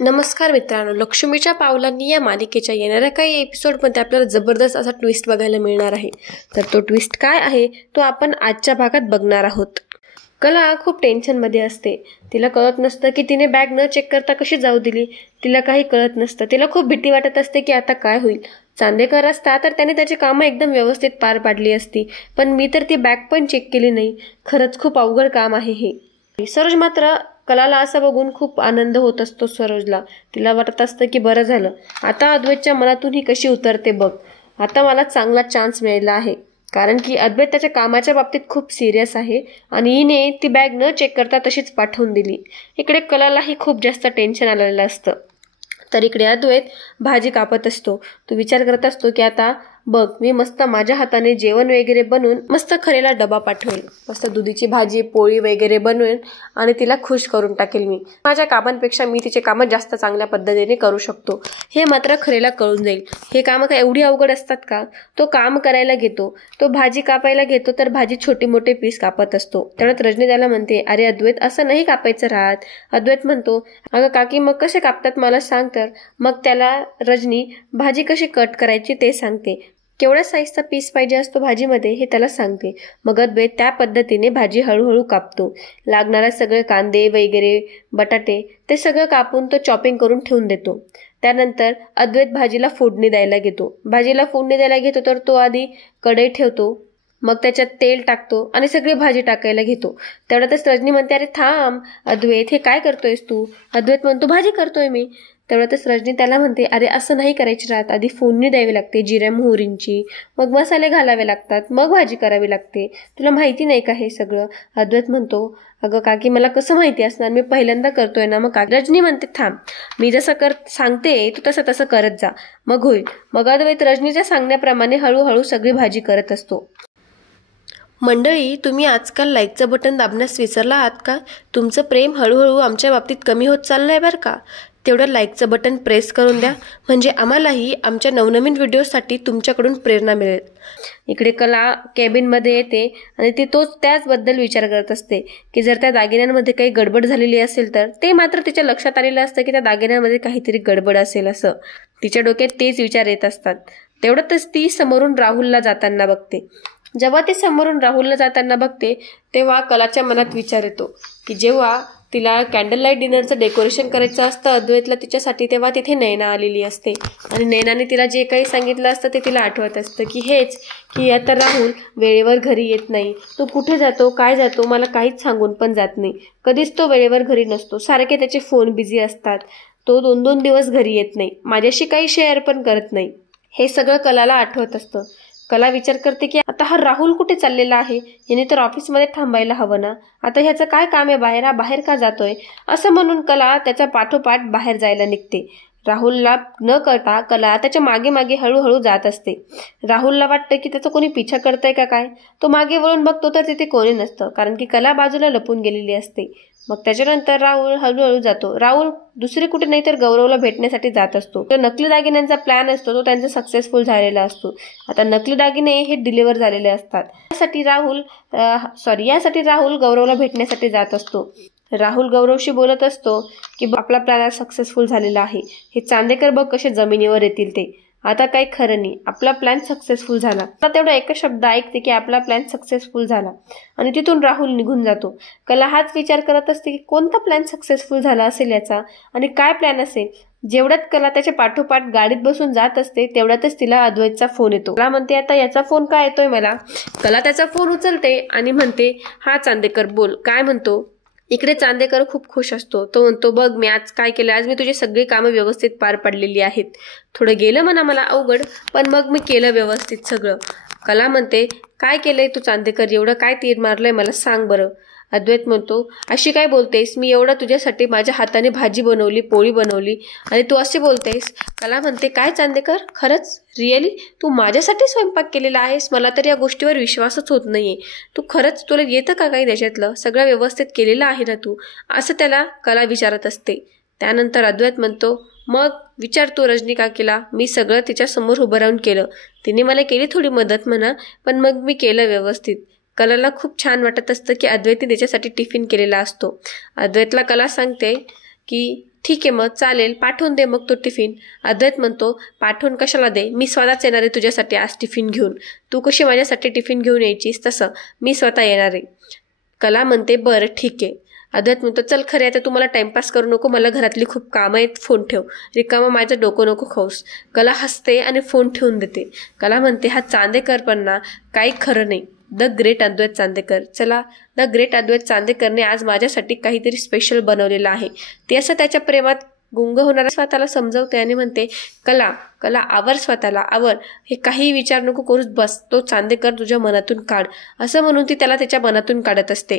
नमस्कार मित्रांनो, लक्ष्मीच्या पावलांनी या मालिकेच्या येणाऱ्या काही एपिसोडमध्ये आपल्याला जबरदस्त असा ट्विस्ट बघायला मिळणार आहे. तर तो ट्विस्ट काय आहे तो आपण आजच्या भागात बघणार आहोत. कला खूप टेन्शनमध्ये असते. तिला कळत नसतं की तिने बॅग न चेक करता कशी जाऊ दिली. तिला काही कळत नसतं. तिला खूप भीती वाटत असते की आता काय होईल. चांदेकर असता तर त्याने त्याची कामं एकदम व्यवस्थित पार पाडली असती, पण मी तर ती बॅग पण चेक केली नाही. खरंच खूप अवघड काम आहे हे. सरोज मात्र कलाला असं बघून खूप आनंद होत असतो. सरोजला तिला वाटत असतं की बरं झालं, आता अद्वैतच्या मनातून ही कशी उतरते बघ. आता मला चांगला चान्स मिळाला आहे, कारण की अद्वैत त्याच्या कामाच्या बाबतीत खूप सिरियस आहे आणि हिने ती बॅग न चेक करता तशीच पाठवून दिली. इकडे कलालाही खूप जास्त टेन्शन आलेलं असतं. तर इकडे अद्वैत भाजी कापत असतो. तो विचार करत असतो की आता बघ, मी मस्त माझ्या हाताने जेवण वगैरे बनवून मस्त खरेला डबा पाठवेल. मस्त दुधीची भाजी पोळी वगैरे बनवेल आणि तिला खुश करून टाकेल. मी माझ्या कामांपेक्षा मी तिचे कामं जास्त चांगल्या पद्धतीने करू शकतो हे मात्र खरेला कळून जाईल. हे कामं काय एवढी अवघड असतात का? तो काम करायला घेतो, तो भाजी कापायला घेतो तर भाजी छोटे मोठे पीस कापत असतो. तेवढ्यात रजनी त्याला म्हणते, अरे अद्वैत, असं नाही कापायचं राहत. अद्वैत म्हणतो, अगं काकी, मग कसे कापतात मला सांग तर. मग त्याला रजनी भाजी कशी कट करायची ते सांगते. केवढ्या साईजचा पीस पाहिजे असतो भाजीमध्ये हे त्याला सांगते. मग अद्वैत त्या पद्धतीने भाजी हळूहळू कापतो. लागणारे सगळे कांदे वगैरे बटाटे ते सगळं कापून तो चॉपिंग करून ठेवून देतो. त्यानंतर अद्वैत भाजीला फोडणी द्यायला घेतो तर तो आधी कढई ठेवतो. मग त्याच्यात तेल टाकतो आणि सगळी भाजी टाकायला घेतो. तेवढ्यातच रजनी म्हणते, अरे थांब अद्वैत, हे काय करतोयस तू? अद्वैत म्हणतो, भाजी करतोय मी. तेवढ्यातच रजनी त्याला म्हणते, अरे असं नाही करायची राहत. आधी फोडणी द्यावी लागते जिऱ्या मोहरींची, मग मसाले घालावे लागतात, मग भाजी करावी लागते. तुला माहिती नाही का हे सगळं? अद्वैत म्हणतो, अगं काकी, मला कसं माहिती असणार, मी पहिल्यांदा करतोय ना. मग काकी रजनी म्हणते, थांब, मी जसं सांगते तू तसं करत जा, मग होईल. मग अद्वैत रजनीच्या सांगण्याप्रमाणे हळूहळू सगळी भाजी करत असतो. मंडळी, तुम्ही आजकाल लाईकचं बटन दाबण्यास विसरला आहात का? तुमचं प्रेम हळूहळू आमच्या बाबतीत कमी होत चाललंय बरं का. तेवढं लाईकचं बटन प्रेस करून द्या, म्हणजे आम्हालाही आमच्या नवनवीन व्हिडिओसाठी तुमच्याकडून प्रेरणा मिळेल. इकडे कला केबिनमध्ये येते आणि ती त्याचबद्दल विचार करत असते की जर त्या दागिन्यांमध्ये काही गडबड झालेली असेल तर. ते मात्र तिच्या लक्षात आलेलं असतं की त्या दागिन्यांमध्ये काहीतरी गडबड असेल असं. तिच्या डोक्यात तेच विचार येत असतात. तेवढ्यातच ती समोरून राहुलला जाताना बघते. जेव्हा ती समोरून राहुलला जाताना बघते तेव्हा कलाच्या मनात विचार येतो की जेव्हा तिला कॅन्डल लाईट डिनरचं डेकोरेशन करायचं असतं अद्वैतला तिच्यासाठी, तेव्हा तिथे नैना आलेली असते आणि नैनाने तिला जे काही सांगितलं असतं ते तिला आठवत असतं की हेच की आता राहुल वेळेवर घरी येत नाही. तो कुठे जातो, काय जातो, मला काहीच सांगून पण जात नाही. कधीच तो वेळेवर घरी नसतो. सारखे त्याचे फोन बिझी असतात. तो 2-2 दिवस घरी येत नाही. माझ्याशी काही शेअर पण करत नाही. हे सगळं कलाला आठवत असतं. कला विचार करते की आता हा राहुल कुठे चाललेला आहे? याने तर ऑफिसमध्ये थांबायला हवं ना. आता ह्याचं काय काम आहे बाहेर? हा बाहेर का जातोय? असं म्हणून कला त्याच्या पाठोपाठ बाहेर जायला निघते. राहुलला न कळता कला त्याच्या मागे मागे हळूहळू जात असते. राहुलला वाटतं की त्याचा कोणी पिछा करतंय का काय. तो मागे वळून बघतो तर तिथे कोणी नसतं, कारण की कला बाजूला लपून गेलेली असते. मग त्याच्यानंतर राहुल हळूहळू जातो. राहुल दुसरे कुठे नाही तर गौरवला भेटण्यासाठी जात असतो. तो नकली दागिन्यांचा प्लॅन असतो तो त्यांचा सक्सेसफुल झालेला असतो. आता नकली दागिने हे डिलिव्हर झालेले असतात. यासाठी राहुल गौरवला भेटण्यासाठी जात असतो. राहुल गौरवशी बोलत असतो की आपला प्लॅन सक्सेसफुल झालेला आहे. हे चांदेकर बघ कसे जमिनीवर येतील ते. आता काही खरं नाही, आपला प्लॅन सक्सेसफुल झाला. आता तेवढा एकच शब्द ऐकते की आपला प्लॅन सक्सेसफुल झाला आणि तिथून राहुल निघून जातो. कला हाच विचार करत असते की कोणता प्लॅन सक्सेसफुल झाला असेल याचा आणि काय प्लॅन असेल. जेवढ्यात कला त्याच्या पाठोपाठ गाडीत बसून जात असते तेवढ्यातच तिला अद्वैतचा फोन येतो. कला म्हणते, आता याचा फोन काय येतोय मला? कला त्याचा फोन उचलते आणि म्हणते, हा चांदेकर, बोल, काय म्हणतो? इकडे चांदेकर खूप खुश असतो. तो म्हणतो, बघ मी आज काय केलं, आज मी तुझी सगळी कामं व्यवस्थित पार पडलेली आहेत. थोडं गेलं म्हणा मला अवघड, पण मग मी केलं व्यवस्थित सगळं. कला म्हणते, काय केलंय तू चांदेकर? एवढं काय तीर मारलंय मला सांग बरं. अद्वैत म्हणतो, अशी काय बोलतेस? मी एवढं तुझ्यासाठी माझ्या हाताने भाजी बनवली, पोळी बनवली आणि तू असे बोलतेस? कला म्हणते, काय चांदेकर, खरंच रिअली तू माझ्यासाठी स्वयंपाक केलेला आहेस? मला तर या गोष्टीवर विश्वासच होत नाहीये. तू खरंच, तुला येतं का काही त्याच्यातलं? सगळं व्यवस्थित केलेलं आहे ना तू? असं त्याला कला विचारत असते. त्यानंतर अद्वैत म्हणतो, मग विचार तू रजनी काकीला. मी सगळं तिच्यासमोर उभं राहून केलं. तिने मला केली थोडी मदत म्हणा, पण मग मी केलं व्यवस्थित. कलाला खूप छान वाटत असतं की अद्वैतने त्याच्यासाठी टिफिन केलेला असतो. अद्वैतला कला सांगते की ठीक आहे मग चालेल, पाठवून दे मग तो टिफिन. अद्वैत म्हणतो, पाठवून कशाला दे, मी स्वतःच येणार आहे तुझ्यासाठी आज टिफिन घेऊन. तू कशी माझ्यासाठी टिफिन घेऊन यायचीस तसं मी स्वतः येणार आहे. कला म्हणते, बरं ठीक आहे. अद्वैत म्हणतो, चल खरे आता तू मला टाइमपास करू नको, मला घरातली खूप कामं आहेत, फोन ठेव, रिकामा माझं डोकं नको खाऊस. कला हसते आणि फोन ठेवून देते. कला म्हणते, हा चांदेकर पण ना काही खरं नाही. The great Advait Chandekar. चला, द ग्रेट अद्वैत चांदेकरने आज माझ्यासाठी काहीतरी स्पेशल बनवलेलं आहे. ते असं त्याच्या प्रेमात गुंग होणारा स्वतःला समजवते आणि म्हणते, कला कला आवर, स्वतःला आवर, हे काही विचार नको करूच, बस तो चांदेकर तुझ्या मनातून काढ, असं म्हणून ती त्याला त्याच्या मनातून काढत असते.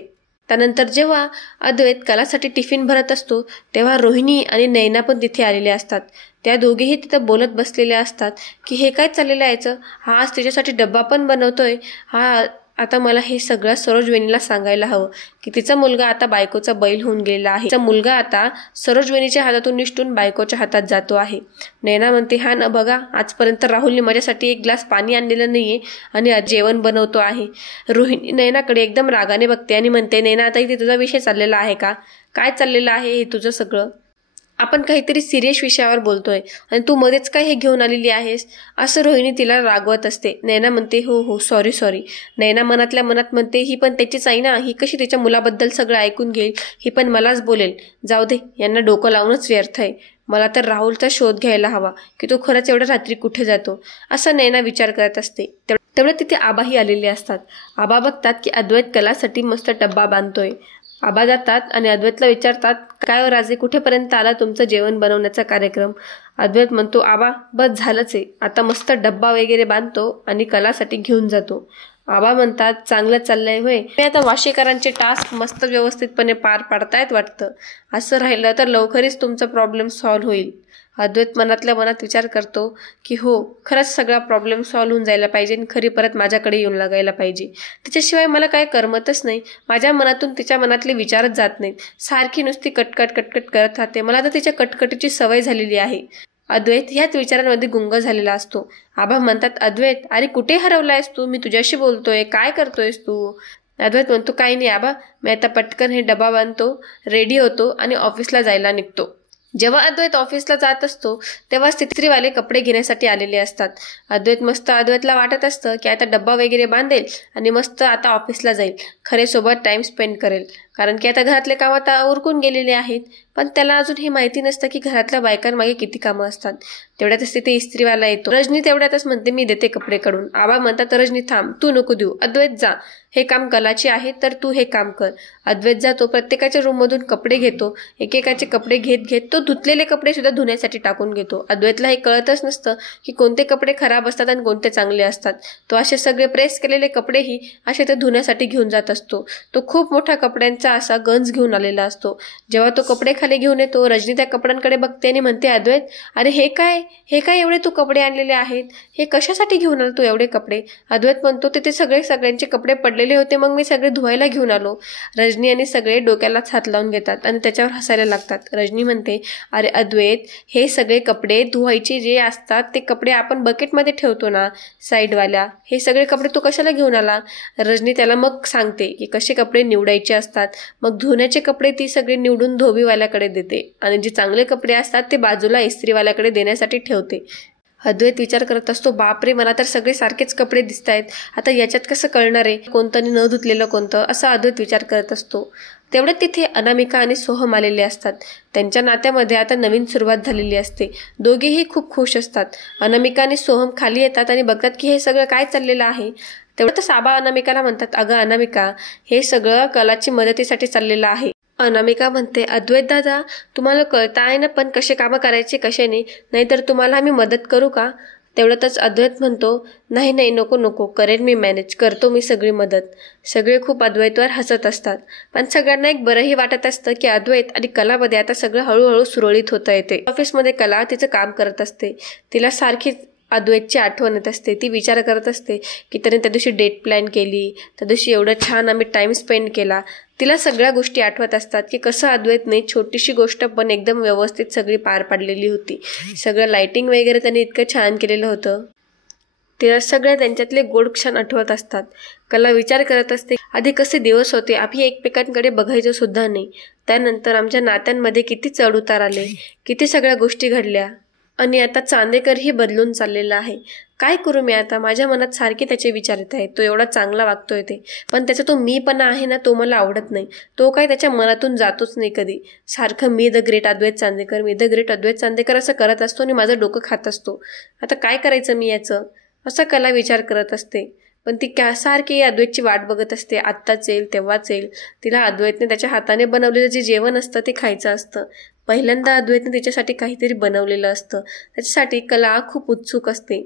त्यानंतर जेव्हा अद्वैत कलासाठी टिफिन भरत असतो तेव्हा रोहिणी आणि नैना पण तिथे आलेले असतात. त्या दोघेही तिथं बोलत बसलेल्या असतात की हे काय चाललेलं यायचं, हा आज तिच्यासाठी डब्बा पण बनवतोय, हा आता मला हे सगळं सरोजवेणीला सांगायला हवं की तिचा मुलगा आता बायकोचा बैल होऊन गेलेला आहे. तिचा मुलगा आता सरोजवेणीच्या हातातून निष्ठून बायकोच्या हातात जातो आहे. नैना म्हणते, हा ना बघा, आजपर्यंत राहुलने माझ्यासाठी एक ग्लास पाणी आणलेलं नाहीये आणि आज जेवण बनवतो आहे. रोहिणी नैनाकडे एकदम रागाने बघते आणि म्हणते, नैना आता इथे तुझा विषय चाललेला आहे का, काय चाललेलं आहे हे तुझं सगळं, आपण काहीतरी सिरियस विषयावर बोलतोय आणि तू मध्येच काय हे घेऊन आलेली आहेस, असं रोहिणी तिला रागवत असते. नैना म्हणते, हो हो सॉरी. नैना मनातल्या मनात म्हणते, ही पण त्याचीच आई ना, ही कशी त्याच्या मुलाबद्दल सगळं ऐकून घेईल, ही पण मलाच बोलेल, जाऊ दे, यांना डोकं लावूनच व्यर्थ आहे. मला तर राहुलचा शोध घ्यायला हवा की तो खरंच एवढ्या रात्री कुठे जातो, असं नैना विचार करत असते. तेवढ्या तिथे आबाही आलेले असतात. आबा बघतात की अद्वैत कलासाठी मस्त डब्बा बांधतोय. आबा जातात आणि अद्वैतला विचारतात, काय राजे, कुठेपर्यंत आला तुमचं जेवण बनवण्याचा कार्यक्रम. अद्वैत म्हणतो, आबा बस झालंच आहे, आता मस्त डब्बा वगैरे बांधतो आणि कलासाठी घेऊन जातो. आबा म्हणतात, चांगलं चाललंय होय, मी आता वाशीकरांचे टास्क मस्त व्यवस्थितपणे पार पाडतायत वाटतं, असं राहिलं तर लवकरच तुमचा प्रॉब्लेम सॉल्व्ह होईल. अद्वैत मनातल्या मनात विचार करतो की हो, खरंच सगळा प्रॉब्लेम सॉल्व्ह होऊन जायला पाहिजे आणि खरी परत माझ्याकडे येऊन लागायला पाहिजे. तिच्याशिवाय मला काय करमतच नाही, माझ्या मनातून तिच्या मनातले विचारच जात नाहीत, सारखी नुसती कटकट करत राहते, मला तर तिच्या कटकटीची सवय झालेली आहे. अद्वैत ह्याच विचारांमध्ये गुंग झालेला असतो. आबा म्हणतात, अद्वैत अरे कुठे हरवलायस तू, मी तुझ्याशी बोलतोय, काय करतोयस तू. अद्वैत म्हणतो, काही नाही आबा, मी आता पटकन हे डबा बांधतो, रेडी होतो आणि ऑफिसला जायला निघतो. जेव्हा अद्वैत ऑफिसला जात असतो तेव्हा इस्त्रीवाले कपडे घेण्यासाठी आलेले असतात. अद्वैतला वाटत असतं की आता डब्बा वगैरे बांधेल आणि मस्त आता ऑफिसला जाईल, खरे सोबत टाइम स्पेंड करेल, कारण की आता घरातले कामं आता उरकून गेलेले आहेत. पण त्याला अजून हे माहिती नसतं की घरातल्या बायकांमागे किती कामं असतात. तेवढ्यातच तिथे इस्त्रीवाला येतो. रजनी तेवढ्यातच म्हणते, मी देते कपडे काढून. आबा म्हणतात, रजनी थांब, तू नको देऊ, अद्वैत जा, हे काम कलाची आहे तर तू हे काम कर. अद्वैत जातो, प्रत्येकाच्या रूममधून कपडे घेतो, एकेकाचे कपडे घेत तो धुतलेले कपडे सुद्धा धुण्यासाठी टाकून घेतो. अद्वैतला हे कळतच नसतं की कोणते कपडे खराब असतात आणि कोणते चांगले असतात. तो असे सगळे प्रेस केलेले कपडेही असे ते धुण्यासाठी घेऊन जात असतो. तो खूप मोठा कपड्यांचा असा गंज घेऊन आलेला असतो. जेव्हा तो कपडे खाली घेऊन येतो, रजनी त्या कपड्यांकडे बघते आणि म्हणते, अद्वैत अरे हे काय एवढे तू कपडे आणलेले आहेत, हे कशासाठी घेऊन आलो तू एवढे कपडे. अद्वैत म्हणतो, तिथे सगळ्यांचे कपडे पडलेले होते, मग मी सगळे धुवायला घेऊन आलो. रजनी आणि सगळे डोक्यालाच हात लावून घेतात आणि त्याच्यावर हसायला लागतात. रजनी म्हणते, अरे अद्वैत, हे सगळे कपडे धुवायचे जे असतात ते कपडे आपण बकेटमध्ये ठेवतो ना साईडवाल्या, हे सगळे कपडे तू कशाला घेऊन आला. रजनी त्याला मग सांगते की कसे कपडे निवडायचे असतात. मग धुण्याचे कपडे ती सगळे निवडून धोबीवाल्याकडे देते आणि जे चांगले कपडे असतात ते बाजूला इस्त्रीवाल्याकडे देण्यासाठी ठेवते. अद्वैत विचार करत असतो, बापरे, मला तर सगळे सारखेच कपडे दिसत आहेत, आता याच्यात कसं कळणार आहे कोणतं न धुतलेलं कोणतं, असा अद्वैत विचार करत असतो. तेवढ्यात तिथे अनामिका आणि सोहम आलेले असतात. त्यांच्या नात्यामध्ये आता नवीन सुरुवात झालेली असते. दोघेही खूप खुश असतात. अनामिका आणि सोहम खाली येतात आणि बघतात की हे सगळं काय चाललेलं आहे. तेवढं साबा अनामिकाला म्हणतात, अगं अनामिका, हे सगळं कलाची मदतीसाठी चाललेलं आहे. अनामिका म्हणते, अद्वैत दादा, तुम्हाला कळतं आहे ना पण कसे कामं करायचे कसे नाही, नाहीतर तुम्हाला आम्ही मदत करू का. तेवढ्यातच अद्वैत म्हणतो, नाही नको, करेन मी, मॅनेज करतो मी सगळी मदत. सगळे खूप अद्वैतवर हसत असतात. पण सगळ्यांना एक बरंही वाटत असतं की अद्वैत आणि कलामध्ये आता सगळं हळूहळू सुरळीत होता येते. ऑफिसमध्ये कला तिचं काम करत असते. तिला सारखीच अद्वैतची आठवण येत असते. ती विचार करत असते की त्याने त्या दिवशी डेट प्लॅन केली, त्या दिवशी एवढं छान आम्ही टाइम स्पेंड केला. तिला सगळ्या गोष्टी आठवत असतात की कसं अद्वैतने छोटीशी गोष्ट पण एकदम व्यवस्थित सगळी पार पाडलेली होती. सगळं लाइटिंग वगैरे त्याने इतकं छान केलेलं होतं. तिला सगळ्या त्यांच्यातले गोड क्षण आठवत असतात. कला विचार करत असते, आधी कसे दिवस होते, आम्ही एकमेकांकडे बघायचो सुद्धा नाही. त्यानंतर आमच्या नात्यांमध्ये किती चढउतार आले, किती सगळ्या गोष्टी घडल्या आणि आता चांदेकरही बदलून चाललेला आहे. काय करू मी आता? माझ्या मनात सारखे त्याचे विचार येत आहेत. तो एवढा चांगला वागतोय ते, पण त्याचा तो मीपणा आहे ना, तो मला आवडत नाही. तो काय त्याच्या मनातून जातोच नाही कधी. सारखं मी द ग्रेट अद्वैत चांदेकर, मी द ग्रेट अद्वैत चांदेकर असं करत असतो आणि माझं डोकं खात असतो. आता काय करायचं मी याचं, असा कला विचार करत असते. पण ती सारखी अद्वैतची वाट बघत असते. आत्ताच येईल, तेव्हाच येईल. तिला अद्वैतने त्याच्या हाताने बनवलेलं जे जेवण असतं ते खायचं असतं. पहिल्यांदा अद्वैतने तिच्यासाठी काहीतरी बनवलेलं असतं. त्याच्यासाठी कला खूप उत्सुक असते.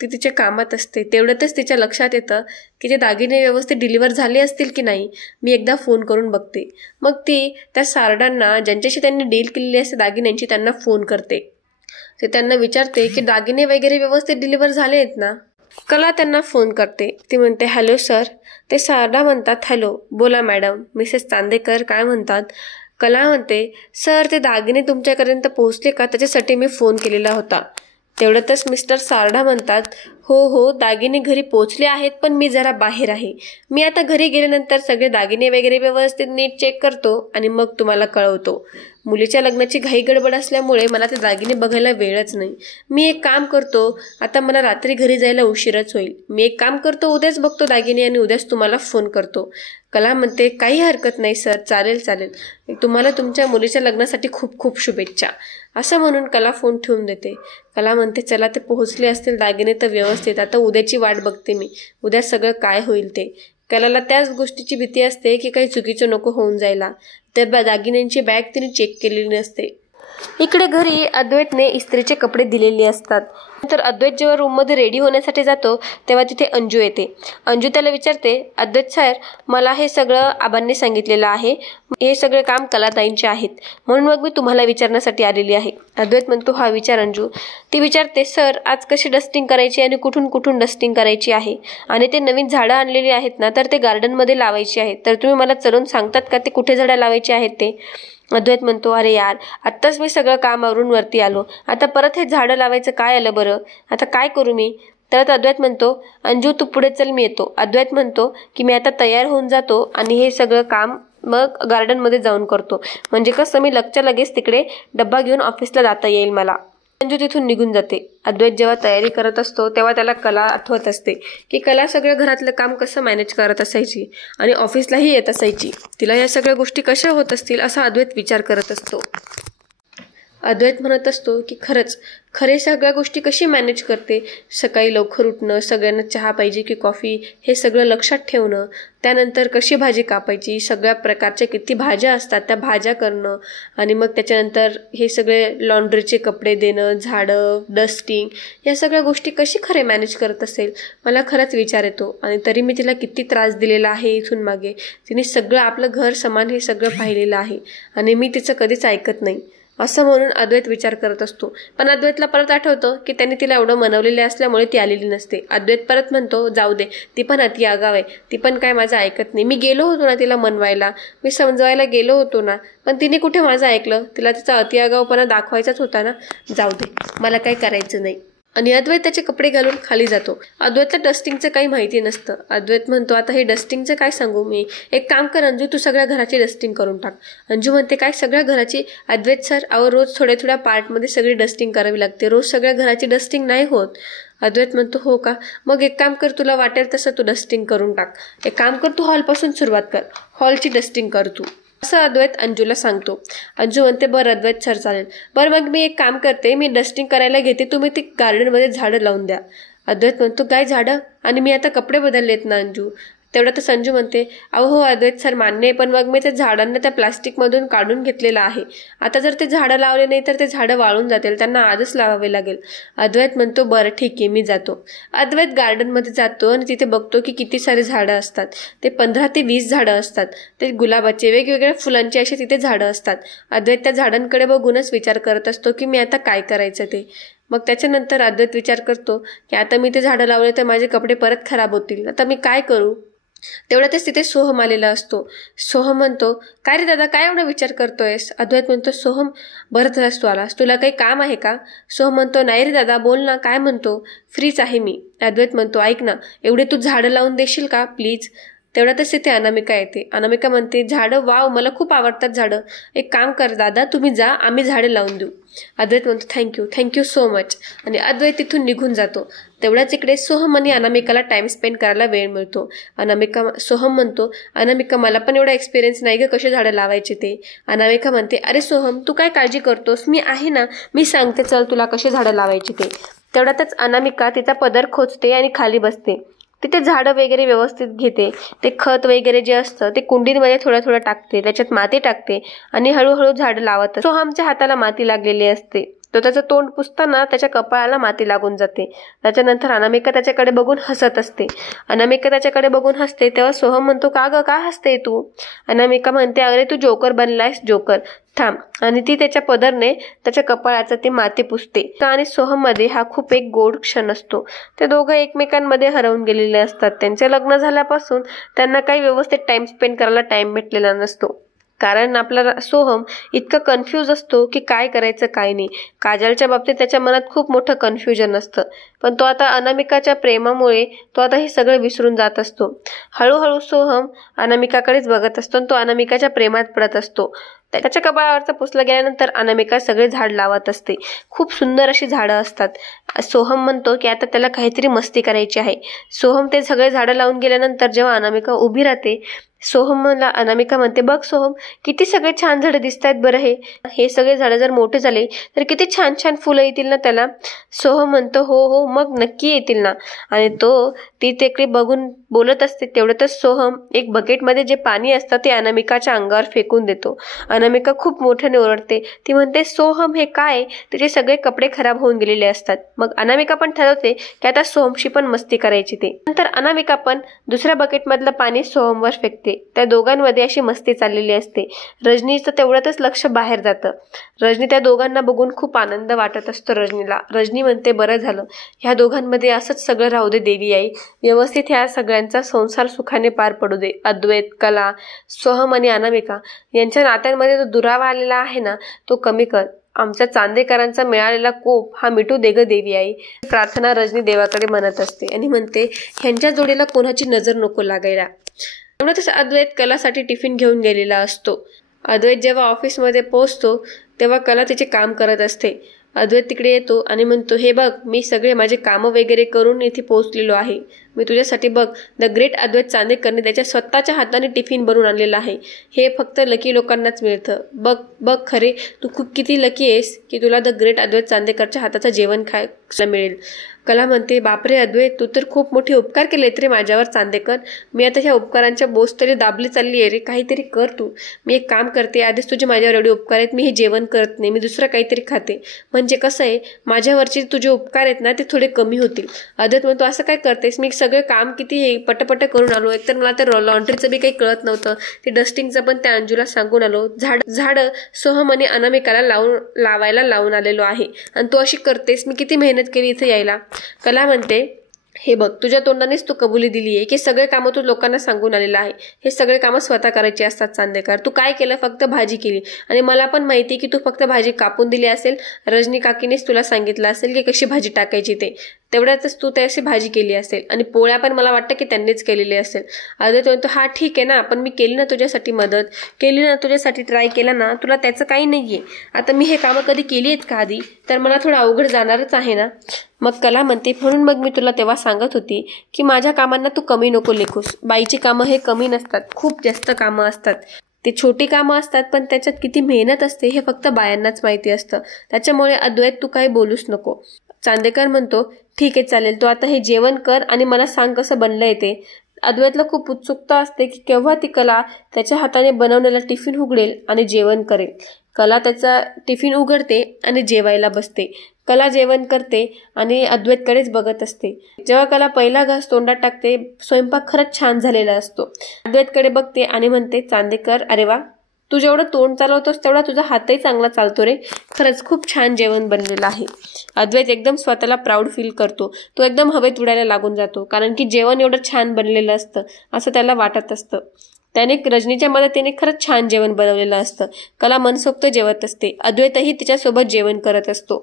ती तिच्या कामात असते. तेवढ्यातच तिच्या लक्षात येतं की ते दागिने व्यवस्थित डिलिव्हर झाले असतील की नाही. मी एकदा फोन करून बघते. मग ती त्या सारडांना, ज्यांच्याशी त्यांनी डील केलेली असते दागिन्यांची, त्यांना फोन करते. ते त्यांना विचारते की दागिने वगैरे व्यवस्थित डिलिव्हर झाले आहेत ना. कला त्यांना फोन करते. ती म्हणते, हॅलो सर. ते सारडा म्हणतात, हॅलो, बोला मॅडम, मिसेस चांदेकर, काय म्हणतात? कला म्हणते, सर, ते दागिने तुमच्यापर्यंत पोहोचले का? त्याच्यासाठी मी फोन केलेला होता. तेवढ्यातच मिस्टर सारडा म्हणतात, हो, दागिने घरी पोहोचले आहेत, पण मी जरा बाहेर आहे. मी आता घरी गेल्यानंतर सगळे दागिने वगैरे व्यवस्थित नीट चेक करतो आणि मग तुम्हाला कळवतो. मुलीच्या लग्नाची घाई गडबड असल्यामुळे मला ते दागिने बघायला वेळच नाही. मी एक काम करतो, आता मला रात्री घरी जायला उशीरच होईल. मी एक काम करतो, उद्याच बघतो दागिने आणि उद्याच तुम्हाला फोन करतो. कला म्हणते, काही हरकत नाही सर, चालेल. तुम्हाला तुमच्या मुलीच्या लग्नासाठी खूप खूप शुभेच्छा. असं म्हणून कला फोन ठेवून देते. कला म्हणते, चला, ते पोहोचले असतील दागिने तर व्यवस्थित. आता उद्याची वाट बघते मी, उद्या सगळं काय होईल ते. कलाला त्याच गोष्टीची भीती असते की काही चुकीचं नको होऊन जायला. तर दागिन्यांची बॅग तिने चेक केलेली नसते. इकडे घरी अद्वैतने इस्त्रीचे कपडे दिलेले असतात. नंतर अद्वैत जेव्हा रूममध्ये रेडी होण्यासाठी जातो तेव्हा तिथे अंजू येते. अंजू त्याला विचारते, अद्वैत सर, मला हे सगळं आबांनी सांगितलेलं आहे. हे सगळे काम कलाताईंचे आहेत, म्हणून मग मी तुम्हाला विचारण्यासाठी आलेली आहे. अद्वैत म्हणतो, हा विचार अंजू. ती विचारते, सर, आज कशी डस्टिंग करायची आणि कुठून कुठून डस्टिंग करायची आहे? आणि ते नवीन झाडं आणलेली आहेत ना, तर ते गार्डनमध्ये लावायची आहेत. तर तुम्ही मला चलून सांगतात का ते कुठे झाडं लावायची आहेत ते? अद्वैत म्हणतो, अरे यार, आत्ताच मी सगळं काम आवरून वरती आलो. आता परत हे झाडं लावायचं काय आलं बरं? आता काय करू मी? तर अद्वैत म्हणतो, अंजू, तू पुढे चल, मी येतो. अद्वैत म्हणतो की मी आता तयार होऊन जातो आणि हे सगळं काम मग गार्डनमध्ये जाऊन करतो. म्हणजे कसं मी लगेच तिकडे डब्बा घेऊन ऑफिसला जाता येईल मला. अंजू तिथून निघून जाते. अद्वैत जेव्हा तयारी करत असतो तेव्हा त्याला कला आठवत असते की कला सगळं घरातलं काम कसं मॅनेज करत असायची आणि ऑफिसलाही येत असायची. तिला या सगळ्या गोष्टी कशा होत असतील असा अद्वैत विचार करत असतो. अद्वैत म्हणत असतो की खरे सगळ्या गोष्टी कशी मॅनेज करते. सकाळी लवकर उठणं, सगळ्यांना चहा पाहिजे की कॉफी, हे सगळं लक्षात ठेवणं. त्यानंतर कशी भाजी कापायची, सगळ्या प्रकारच्या किती भाज्या असतात त्या भाज्या करणं. आणि मग त्याच्यानंतर हे सगळे लॉन्ड्रीचे कपडे देणं, झाडं, डस्टिंग, या सगळ्या गोष्टी कशी खरे मॅनेज करत असेल, मला खरंच विचार येतो. आणि तरी मी तिला किती त्रास दिलेला आहे इथून मागे. तिने सगळं आपलं घर समान हे सगळं पाहिलेलं आहे आणि मी तिचं कधीच ऐकत नाही, असं म्हणून अद्वैत विचार करत असतो. पण अद्वैतला परत आठवतं की त्यांनी तिला एवढं मनवलेले असल्यामुळे ती आलेली नसते. अद्वैत परत म्हणतो, जाऊ दे, ती पण अति आगाव आहे, ती पण काय माझं ऐकत नाही. मी गेलो होतो ना तिला मनवायला, मी समजवायला गेलो होतो ना, पण तिने कुठे माझं ऐकलं. तिला तिचा अति आगावपणा दाखवायचाच होता ना. जाऊ दे, मला काही करायचं नाही. आणि अद्वैत त्याचे कपडे घालून खाली जातो. अद्वैतला डस्टिंगचं काही माहिती नसतं. अद्वैत म्हणतो, आता हे डस्टिंगचं काय सांगू मी? एक काम कर अंजू, तू सगळ्या घराची डस्टिंग करून टाक. अंजू म्हणते, काय सगळ्या घराची? अद्वैत सर, रोज थोड्या पार्टमध्ये सगळी डस्टिंग करावी लागते, रोज सगळ्या घराची डस्टिंग नाही होत. अद्वैत म्हणतो, हो का? मग एक काम कर, तुला वाटेल तसं तू डस्टिंग करून टाक. एक काम कर, तू हॉलपासून सुरुवात कर, हॉलची डस्टिंग कर तू, असं अद्वैत अंजूला सांगतो. अंजू म्हणते, बरं अद्वैत सर, चालेल. बरं मग मी एक काम करते, मी डस्टिंग करायला घेते, तुम्ही ती गार्डनमध्ये झाडं लावून द्या. अद्वैत म्हणतो, काय झाडं? आणि मी आता कपडे बदललेत ना अंजू. तेवढ्यात संजू म्हणते, हो अद्वैत सर, मान्य आहे, पण मग मी त्या झाडांना त्या प्लास्टिकमधून काढून घेतलेलं आहे. आता जर ते झाडं लावले नाही तर ते झाडं वाळून जातील, त्यांना आजच लावावे लागेल. अद्वैत म्हणतो, बरं ठीक आहे, मी जातो. अद्वैत गार्डनमध्ये जातो आणि तिथे बघतो की किती सारे झाडं असतात. ते 15 ते 20 झाडं असतात. ते गुलाबाचे, वेगवेगळ्या फुलांचे असे तिथे झाडं असतात. अद्वैत त्या झाडांकडे बघूनच विचार करत असतो की मी आता काय करायचं ते. मग त्याच्यानंतर अद्वैत विचार करतो की आता मी ते झाडं लावले तर माझे कपडे परत खराब होतील, आता मी काय करू. तेवढ्यातच तिथे सोहम आलेला असतो. सोहम म्हणतो, काय रे दादा, काय एवढा विचार करतोयस? अद्वैत म्हणतो, सोहम, बरं झालास तू आलास, तुला काही काम आहे का? सोहम म्हणतो, नाही रे दादा, बोल ना, काय म्हणतो? फ्रीच आहे मी. अद्वैत म्हणतो, ऐक ना, एवढे तू झाडं लावून देशील का प्लीज? तेवढ्यातच तिथे अनामिका येते. अनामिका म्हणते, झाडं वाव, मला खूप आवडतात झाडं. एक काम कर दादा, तुम्ही जा, आम्ही झाडं लावून देऊ. अद्वैत म्हणतो थँक्यू सो मच, आणि अद्वैत तिथून निघून जातो. तेवढ्याच इकडे सोहम आणि अनामिकाला टाइम स्पेंड करायला वेळ मिळतो. सोहम म्हणतो, अनामिका मला पण एवढा एक्सपिरियन्स नाही ग कसे झाडं लावायचे ते. अनामिका म्हणते, अरे सोहम तू काय काळजी करतोस, मी आहे ना, मी सांगते, चल तुला कसे झाडं लावायचे ते. तेवढ्यातच अनामिका तिचा पदर खोचते आणि खाली बसते. तिथे झाडं वगैरे व्यवस्थित घेते. ते खत वगैरे जे असतं ते कुंडीमध्ये थोडं टाकते, त्याच्यात माती टाकते आणि हळूहळू झाडं लावत. सोहमच्या हाताला माती लागलेली असते. तो त्याचं तोंड पुसताना त्याच्या कपाळाला माती लागून जाते. त्याच्यानंतर अनामिका त्याच्याकडे बघून हसत असते. अनामिका त्याच्याकडे बघून हसते तेव्हा सोहम म्हणतो, का ग, का हसते तू? अनामिका म्हणते, अरे तू जोकर बनलायस, जोकर, थांब. आणि ती त्याच्या पदरने त्याच्या कपाळाचं ते माती पुसते. आणि सोहम मध्ये हा खूप एक गोड क्षण असतो. ते दोघं एकमेकांमध्ये हरवून गेलेले असतात. त्यांचे लग्न झाल्यापासून त्यांना काही व्यवस्थित टाइम स्पेंड करायला टाइम भेटलेला नसतो. कारण आपला सोहम इतका कन्फ्यूज असतो की काय करायचं काय नाही. काजलच्या बाबतीत त्याच्या मनात खूप मोठं कन्फ्युजन असतं, पण तो आता अनामिकाच्या प्रेमामुळे तो आता हे सगळं विसरून जात असतो. हळूहळू सोहम अनामिकाकडेच बघत असतो आणि तो अनामिकाच्या प्रेमात पडत असतो. त्याच्या कपाळावरचं पुसलं गेल्यानंतर अनामिका सगळे झाड लावत असते. खूप सुंदर अशी झाडं असतात. सोहम म्हणतो की आता त्याला काहीतरी मस्ती करायची आहे. सोहम ते सगळे झाडं लावून गेल्यानंतर जेव्हा अनामिका उभी राहते, सोहमला अनामिका म्हणते, बघ सोहम, किती सगळे छान झाडं दिसत आहेत बरं. हे सगळे झाडं जर मोठे झाले तर किती छान छान फुलं येतील ना त्याला. सोहम म्हणतो, हो मग नक्की येतील ना. आणि ती तिकडे बघून बोलत असते. तेवढ्यातच सोहम एक बकेटमध्ये जे पाणी असतं ते अनामिकाच्या अंगावर फेकून देतो. अनामिका खूप मोठ्याने ओरडते. ती म्हणते, सोहम हे काय? तिचे सगळे कपडे खराब होऊन गेलेले असतात. मग अनामिका पण ठरवते की आता सोहमशी पण मस्ती करायची ते. नंतर अनामिका पण दुसऱ्या बकेटमधलं पाणी सोहमवर फेकते. त्या दोघांमध्ये अशी मस्ती चाललेली असते. रजनीचं तेवढ्यातच लक्ष बाहेर जातं. रजनी त्या दोघांना बघून खूप आनंद वाटत असतो रजनीला. रजनी म्हणते, बरं झालं, ह्या दोघांमध्ये असंच सगळं राहू दे देवी आई, व्यवस्थित ह्या सगळ्यांचा संसार सुखाने पार पडू दे. अद्वैत, कला, सोहम आणि अनामिका यांच्या नात्यांमध्ये जो दुरावा आलेला आहे ना, तो कमी कर. आमच्या चांदेकरांचा मिळालेला कोप हा मिटू दे ग देवी आई. प्रार्थना रजनी देवाकडे म्हणत असते आणि म्हणते, ह्यांच्या जोडीला कोणाची नजर नको लागायला. तेवढ्यातच अद्वैत कलासाठी टिफिन घेऊन गेलेला असतो. अद्वैत जेव्हा ऑफिसमध्ये पोहोचतो तेव्हा कला तिचे काम करत असते. अद्वैत तिकडे येतो आणि म्हणतो, हे बघ, मी सगळे माझे कामं वगैरे करून इथे पोहोचलेलो आहे. मी तुझ्यासाठी बघ, द ग्रेट अद्वैत चांदेकरने त्याच्या स्वतःच्या हाताने टिफिन बनवून आणलेला आहे. हे फक्त लकी लोकांनाच मिळतं. बघ खरे, तू खूप किती लकी आहेस की तुला द ग्रेट अद्वैत चांदेकरच्या हाताचं जेवण खायला मिळेल. कला म्हणते, बापरे अद्वैत, तू तर खूप मोठे उपकार केलेत रे माझ्यावर चांदेकर. मी आता ह्या उपकारांच्या बोज तरी दाबली चालली आहे रे. काहीतरी कर तू. मी एक काम करते, आधीच तुझे माझ्यावर एवढे उपकार आहेत, मी हे जेवण करत नाही, मी दुसरं काहीतरी खाते. म्हणजे कसं आहे, माझ्यावरचे तुझे उपकार आहेत ना ते थोडे कमी होतील. अद्वैत म्हणतो, असं काय करतेस? मी सगळं काम किती पटपट करून आलो. एकतर मला तर लॉन्ड्रीचं बी काही कळत नव्हतं, ते डस्टिंगचं पण त्या अंजूला सांगून आलो. झाडं सोहम आणि अनामिकाला लावायला लावून आलेलो आहे आणि तू अशी करतेस. मी किती मेहनत केली इथे यायला. कला म्हणते, हे बघ, तुझ्या तोंडानेच तू कबुली दिली आहे की सगळे कामं तू लोकांना सांगून आलेलं आहे. हे सगळे कामं स्वतः करायची असतात चांदेकर. तू काय केलं? फक्त भाजी केली. आणि मला पण माहिती की तू फक्त भाजी कापून दिली असेल. रजनी काकीनेच तुला सांगितलं असेल की कशी भाजी टाकायची ते. तेवढ्यातच तू त्याशी भाजी केली असेल आणि पोळ्या पण मला वाटतं की त्यांनीच केलेली असेल. अरे तो हा ठीक आहे ना, पण मी केली ना तुझ्यासाठी मदत, केली ना तुझ्यासाठी, ट्राय केला ना, तुला त्याचं काही नाहीये. आता मी हे कामं कधी केली आहेत का आधी? तर मला थोडं अवघड जाणारच आहे ना. मग कला म्हणते, म्हणून मग मी तुला तेव्हा सांगत होती की माझ्या कामांना तू कमी नको लेखूस. बाईची कामं हे कमी नसतात, खूप जास्त कामं असतात. ते छोटी कामं असतात पण त्याच्यात किती मेहनत असते हे फक्त बायांनाच माहिती असतं. त्याच्यामुळे अद्वैत तू काही बोलूच नको. चांदेकर म्हणतो, ठीक आहे चालेल, तू आता हे जेवण कर आणि मला सांग कसं बनलंय ते. अद्वैतला खूप उत्सुकता असते की केव्हा ती कला त्याच्या हाताने बनवलेला टिफिन उघडेल आणि जेवण करेल. कला त्याचा टिफिन उघडते आणि जेवायला बसते. कला जेवण करते आणि अद्वैतकडेच बघत असते. जेव्हा कला पहिला घास तोंडात टाकते, स्वयंपाक खरंच छान झालेला असतो. अद्वैतकडे बघते आणि म्हणते, चांदेकर, अरे वा, तू जेवढं तोंड चालवतोस तेवढा तुझा हातही चांगला चालतो रे. खरंच खूप छान जेवण बनलेलं आहे. अद्वैत एकदम स्वतःला प्राऊड फील करतो. तो एकदम हवेत उडायला लागून जातो, कारण की जेवण एवढं छान बनलेलं असतं असं त्याला वाटत असतं. त्याने रजनीच्या मदतीने खरंच छान जेवण बनवलेलं असतं. कला मनसोक्त जेवत असते. अद्वैतही तिच्यासोबत जेवण करत असतो.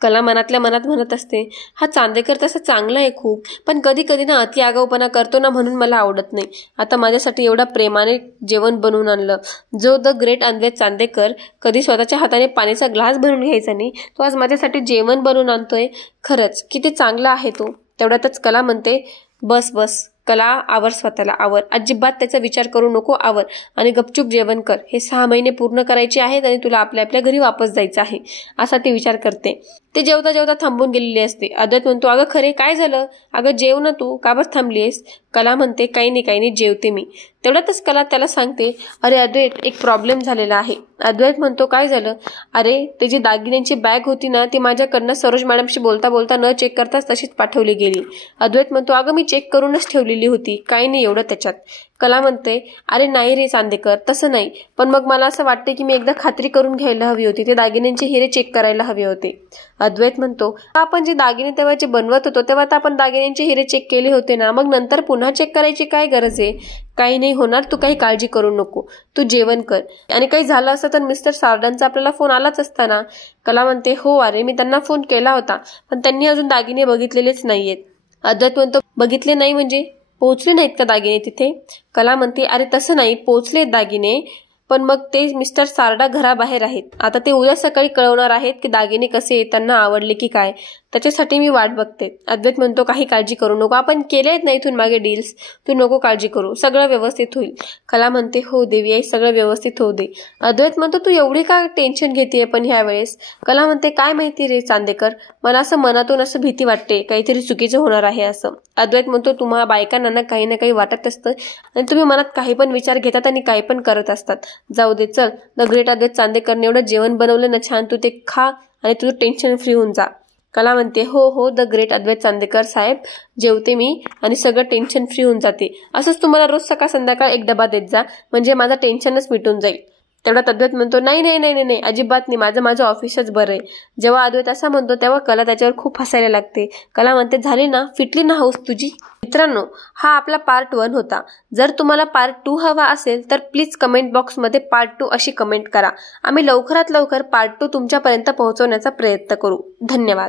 कला मनातल्या मनात म्हणत असते, हा चांदेकर तसा चांगला आहे खूप, पण कधी कधी ना अति आगाऊपणा करतो ना, म्हणून मला आवडत नाही. आता माझ्यासाठी एवढा प्रेमाने जेवण बनवून आणलं. जो द ग्रेट अद्वैत चांदेकर कधी स्वतःच्या हाताने पाण्याचा ग्लास भरून घ्यायचा नाही, तो आज माझ्यासाठी जेवण बनवून आणतोय. खरंच किती चांगला आहे तो. तेवढ्यातच कला म्हणते, बस बस कला, आवर स्वतःला, आवर. अजिबात त्याचा विचार करू नको, आवर आणि गपचूप जेवण कर. हे 6 महिने पूर्ण करायचे आहेत आणि तुला आपल्या आपल्या घरी वापस जायचं आहे, असा ती विचार करते. ते जेवता जेवता थांबून गेलेली असते. अद्वैत म्हणतो, अगं खरे काय झालं? अगं जेव ना तू, का बरं थांबलीस? कला म्हणते, काही नाही जेवते मी. तेवढ्यातच कला त्याला सांगते, अरे अद्वैत, एक प्रॉब्लेम झालेला आहे. अद्वैत म्हणतो, काय झालं? अरे ते जी दागिन्यांची बॅग होती ना, ती माझ्याकडनं सरोज मॅडमशी बोलता बोलता न चेक करताच तशीच पाठवली गेली. अद्वैत म्हणतो, अगं मी चेक करूनच ठेवलेली होती, काही नाही एवढं त्याच्यात. कला म्हणते, अरे नाही रे चांदेकर, तसं नाही, पण मग मला असं वाटते की मी एकदा खात्री करून घ्यायला हवी होती. ते दागिन्यांचे हिरे चेक करायला हवे होते. अद्वैत म्हणतो, आपण जे दागिने तेव्हा जे बनवत होतो तेव्हा तर आपण दागिन्यांचे हिरे चेक केले होते ना, मग नंतर पुन्हा चेक करायची काय गरज आहे? काही नाही होणार, तू काही काळजी करू नको, तू जेवण कर. आणि काही झालं असतं तर मिस्टर सार्डनचा आपल्याला फोन आलाच असता ना. कला म्हणते, हो अरे मी त्यांना फोन केला होता, पण त्यांनी अजून दागिने बघितलेलेच नाहीयेत. अद्वैत म्हणतो, बघितले नाही म्हणजे पोहोचले नाहीत का दागिने तिथे? कला म्हणते, अरे तसं नाही, पोहोचलेत दागिने, पण मग ते मिस्टर सारडा घराबाहेर आहेत. आता ते उद्या सकाळी कळवणार आहेत की दागिने कसे आहेत, त्यांना आवडले की काय. त्याच्यासाठी मी वाट बघते. अद्वैत म्हणतो, काही काळजी करू नको, आपण केले आहेत ना इथून मागे डील्स, तू नको काळजी करू, सगळं व्यवस्थित होईल. कला म्हणते, हो देवी आई, सगळं व्यवस्थित होऊ दे. अद्वैत म्हणतो, तू एवढी का टेन्शन घेतेय पण ह्या वेळेस? कला म्हणते, काय माहिती रे चांदेकर, मला असं मनातून असं भीती वाटते काहीतरी चुकीचं होणार आहे असं. अद्वैत म्हणतो, तुम्हा बायकांना ना काही ना काही वाटत असतं आणि तुम्ही मनात काही पण विचार घेतात आणि काही पण करत असतात. जाऊ दे, चल. द ग्रेट अद्वैत चांदेकरने एवढं जेवण बनवलं ना छान, तू ते खा आणि तुझं टेन्शन फ्री होऊन जा. कला म्हणते, हो द ग्रेट अद्वैत चांदेकर साहेब, जेवते मी आणि सगळं टेन्शन फ्री होऊन जाते. असंच तुम्हाला रोज सकाळ संध्याकाळ एक डबा देत जा, म्हणजे माझं टेन्शनच मिटून जाईल. तेवढ्यात अद्वैत म्हणतो, नाही अजिबात नाही, माझं ऑफिसच बरं आहे. जेव्हा अद्वैत असं म्हणतो तेव्हा कला त्याच्यावर खूप हसायला लागते. कला म्हणते, झाली ना, फिटली ना हौस तुझी? मित्रांनो, हा आपला पार्ट 1 होता. जर तुम्हाला पार्ट 2 हवा असेल तर प्लीज कमेंट बॉक्समध्ये पार्ट 2 अशी कमेंट करा. आम्ही लवकरात लवकर पार्ट 2 तुमच्यापर्यंत पोहोचवण्याचा प्रयत्न करू. धन्यवाद.